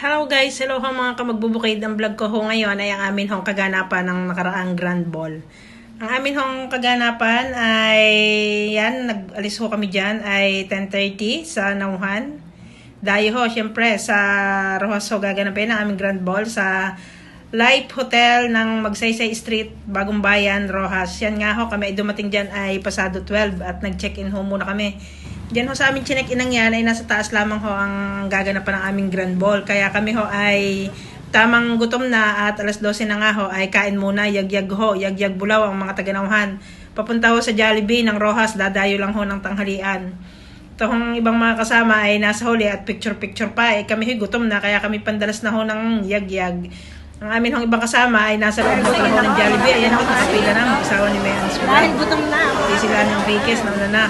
Hello guys, hello ho mga kamagbubukid. Ang vlog ko ho ngayon ay ang amin hong kaganapan ng nakaraang Grand Ball. Ang amin hong kaganapan ay yan, nag-alis ho kami dyan ay 10:30 sa Nauhan. Dayo ho, syempre sa Rojas ho gaganapin ang aming Grand Ball sa Life Hotel ng Magsaysay Street, Bagong Bayan, Rojas. Yan nga ho, kami dumating dyan ay pasado 12 at nag-check-in ho muna kami. Diyan ho sa amin chinek-inang yan ay nasa taas lamang ho ang gaganapan ng aming Grand Ball. Kaya kami ho ay tamang gutom na at alas 12 na nga ho ay kain muna, yagyag ho, yagyag bulaw ang mga taga-Nauhan. Papunta ho sa Jollibee ng Rojas, dadayo lang ho ng tanghalian. Itong ibang mga kasama ay nasa huli at picture-picture pa. Kami ho gutom na kaya kami pandalas na ho ng yagyag. Ang amin hong ibang kasama ay nasa loob ho ng Jollibee. Ayan ho, nakapila na, mag-asawa ni Mayans. Dahil gutom na ako. Hindi sila ng Rikes, nauna na.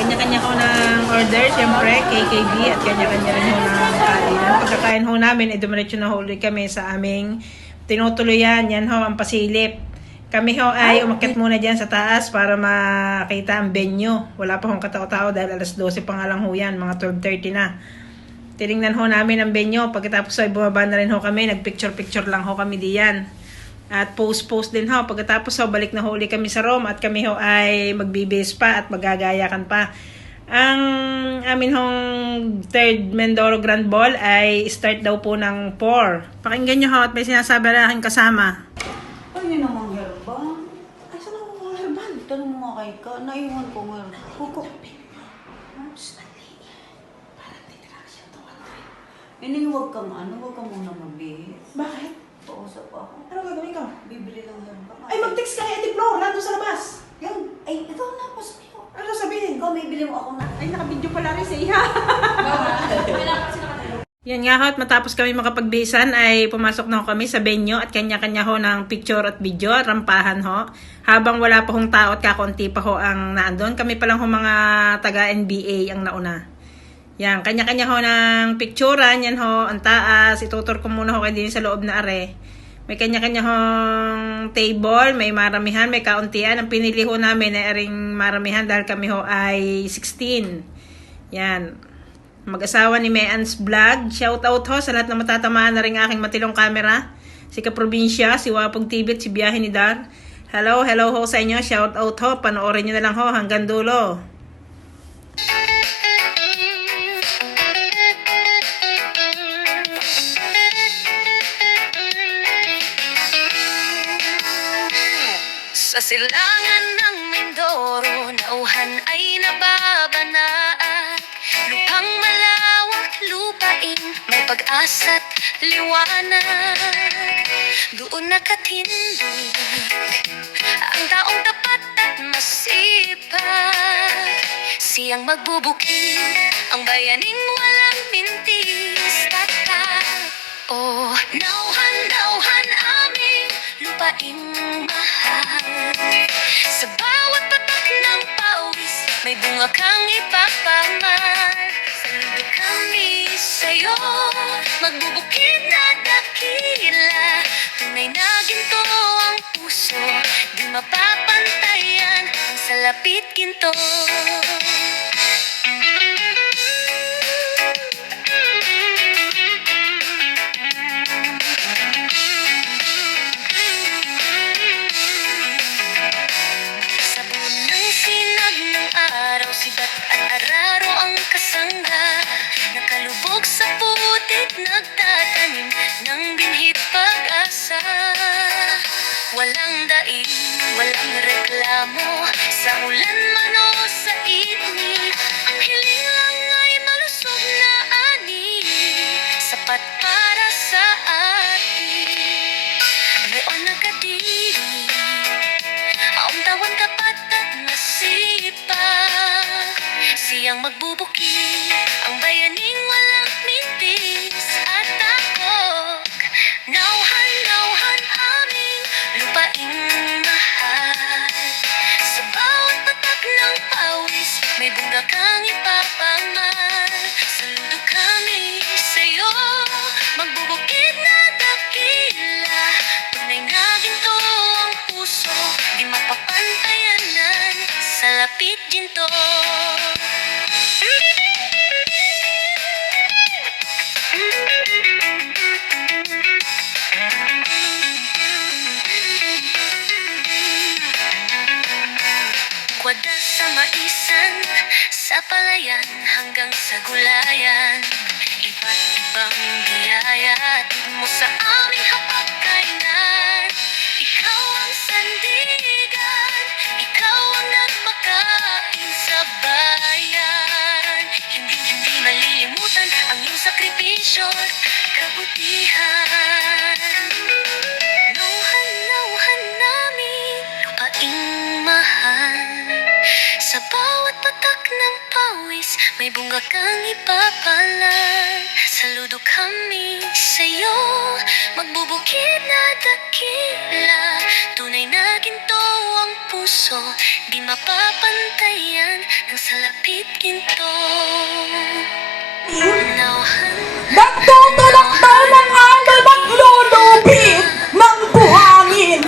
Kanya-kanya ko ng order, syempre, KKB at kanya-kanya rin ho ng kain. Ang pagkakain ho namin, dumiretso na huli kami sa aming tinutuluyan. Yan ho, ang pasilip. Kami ho ay umakyat muna dyan sa taas para makita ang venue. Wala pa hong katao-tao dahil alas 12 pa nga lang ho yan, mga 12:30 na. Tinignan ho namin ang venue. Pagkatapos ay bumaba na rin ho kami, nagpicture-picture lang ho kami diyan. At post din ho. Pagkatapos ho, balik na huli kami sa Rome at kami ho ay magbibis pa at magagayakan pa. Ang amin hong third Mindoro Grand Ball ay start daw po ng 4. Pakinggan nyo ho at may sinasabi na aking kasama. Ano yun namang herbal? Ay, saan ako mga herbal? Tanong mo kay ka. Naiwan ko meron. Huko. Hindi, huwag kang huwag ka muna mabihis. Bakit? Pausap ako. Ano gagawin ko? Bibili lang herbal. Ay, mag-text ka kay Ate Flo. Nandun sa labas. Yan. Ay, ito na. Pasok ko. Ano sasabihin? Ikaw, may bili mo ako na. Ay, nakabidyo pala rin sa iha. Yan nga ho, at matapos kami makapagbisan ay pumasok na ho kami sa venue at kanya-kanya ho ng picture at video at rampahan ho. Habang wala pa hong tao at kakunti pa ho ang naandun, kami pa lang ho mga taga-NBA ang nauna. Yan, kanya-kanya ho ng picturean, yan ho, ang taas, itutur ko muna ho kayo din sa loob na are. May kanya-kanya hong table, may maramihan, may kauntian. Ang pinili ho namin ay aring maramihan dahil kami ho ay 16. Yan. Mag-asawa ni Mayans Vlog. Shout out ho sa lahat na matatamaan na rin aking matilong camera. Si Kaprobinsya, si Wapog TV at si Biyahe ni Dar. Hello ho sa inyo. Shout out ho. Panoorin nyo na lang ho hanggang dulo. Sa silangan ng Mindoro, Nauhan ay nababanat. Lupang malawak, lupain, may pag-asa't liwanag. Doon nakatindig ang taong tapat at masipag. Siyang magbubukid, ang bayaning walang mintis. Tatak, oh, Nauhan aming lupaing mahal. Sa bawat patak ng pawis, may bunga kang ipapamal. Saludo kami sa'yo, magbubukid na dakila. Tunay na ginto ang puso, di mapapantayan ang salapit ginto. Sa bunang sinag ng araw, sibat at araro ang kasangga. Nakalubog sa putik, nagtatanim ng binhit pag-asa. Walang daig, walang reklamo, sa ulan man o sa init. Ang hiling lang ay malusog na ani, sapat para sa atin. Noon nagkatinig ang tawan tapat at masipag. Siyang magbubukid, ang bayaning walang mintis at takot. Nauhan aming lupaing mahal. Sa bawat patak ng pawis, may bunga kang ipapamal. Saludo kami sa'yo, magbubukid na dakila. Tunay na ginto ang puso, di mapapantayanan sa lapit ginto. sa gulayan. Iba't ibang biyaya hatid mo sa aming hapagkainan. Ikaw ang sandigan, ikaw ang nagpakain sa bayan. Hindi malilimutan ang iyong sakripisyo at kabutihan. Nauhan namin lupaing mahal. Sa bawat patak ng pawis, may bunga kang ipapalan. Saludo kami sa'yo, magbubukid na dakila. Tunay na ginto ang puso, di mapapantayan ng salapit ginto. Nauhan Nagtutulak daw ng ano naglulubid ng buhangin.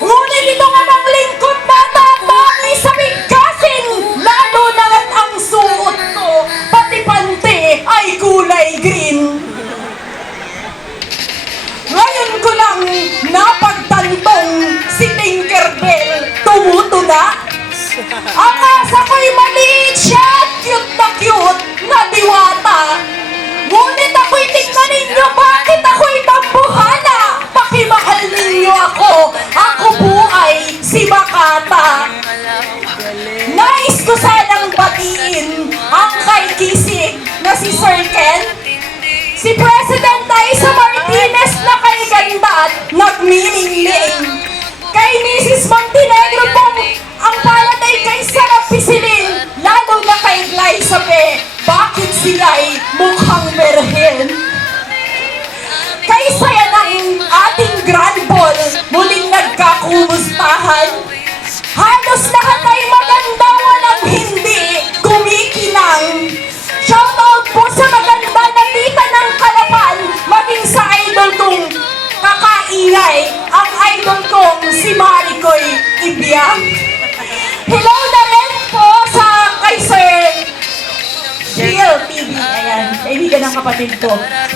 Ngunit ito nga ng lingkod na tatangi sa bigkasin. Lalo na at ang suot ko, pati pante ay kulay green. Ngayon ko lang napagtantong si Tinkerbell tumutula. Akasa ko'y maliit siya at cute na diwata. Ngunit ako'y tignan ninyo, bakit ako'y tambuhana? Pakimahal ninyo ako, ako po ay si Makata. Nais ko sanang batiin ang kay Kisig na si Sir Ken, si President Isa Martinez na kay ganda at nagminingning, kay Mrs. Montenegro pong ang palad ay kay sarap pisilin, lalo na kay Glyza Pe, bakit sila'y mukhang berhen? Kay saya ng ating grand ball, muling nagkakumustahan. Halos lahat ay maganda, walang hindi kumikinang. Shoutout po sa maganda na tita ng Kalapan, maging sa idol kong kakaingay, ang idol kong si Maricoy Ibiang. Hello na rin po sa kay Sir Real TV. Ayan, kaibigan ng kapatid ko.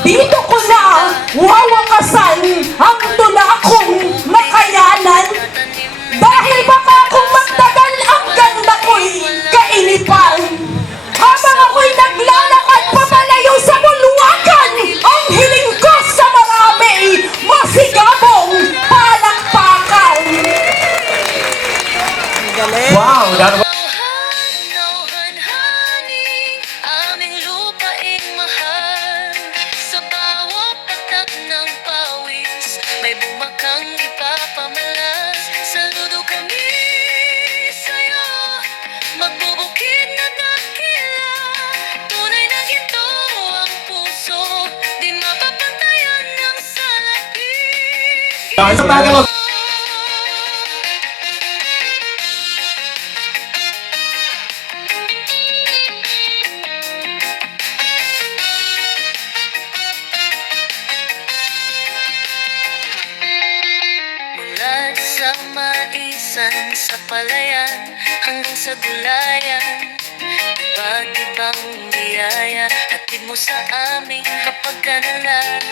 Dito ko na wawakasan ang tula kong makayanan. Dahil baka kung magtagal ang ganda ko'y kainipan. Habang ako'y naglalakad papalayo sa bulwakan, ang hiling ko sa marami, masigabong palakpakan. Wow, that was Nauhan-haning aming lupaing mahal. Sa bawat patak ng pawis, may bumakang ipapamalas. Saludo kami sa'yo, magbubukid na dakila. Tunay na ginto ang puso, di mapapantayan ng salapit. sa bagay Mula sa maisan, sa palayan, hanggang sa gulayan. Iba't ibang biyaya, hatid mo sa amin kapag kanalas.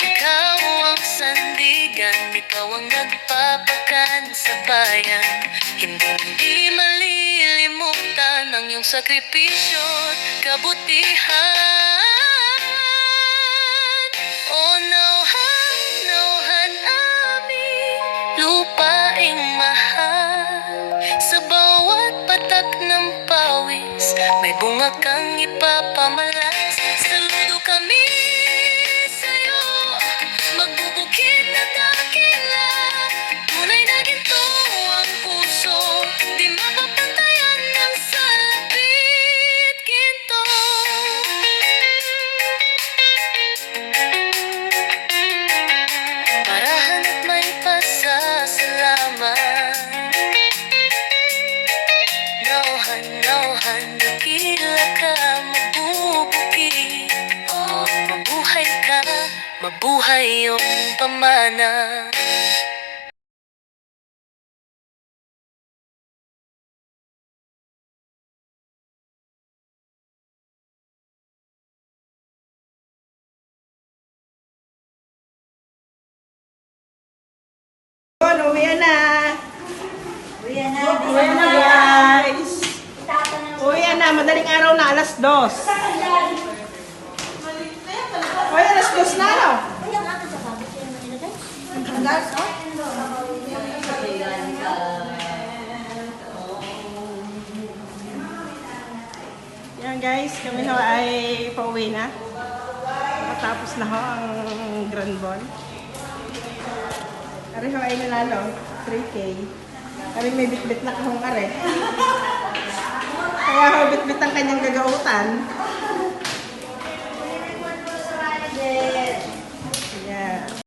Ikaw ang sandigan, ikaw ang nagpapakan sa bayan. Hindi malilimutan ang iyong sakripisyo at kabutihan. O nauhan aming lupaing mahal. Sa bawat patak ng pawis, may bunga kang ipapamalas. Saludo kami sa'yo, magbubukid na dakila. Tunay na ginto ang puso, di mapapantayan ng salapit ginto. Parahan at may pasasalamat. Nauhan, dakila ka, mabubuki. Oh, mabuhay ka, mabuhay yung pamana. Uwi na. Uy, na, Uwi na, guys. Uwi na. na, madaling araw na, alas 2. Hoy, alas 2 na, no? Yan guys, kami ho ay pauwi na. Nakatapos na ho ang Grand Ball. Ari ho ay nanalo, 3K. Ari may bitbit na kahong are. Kaya ho bitbit ang kanyang gagautan.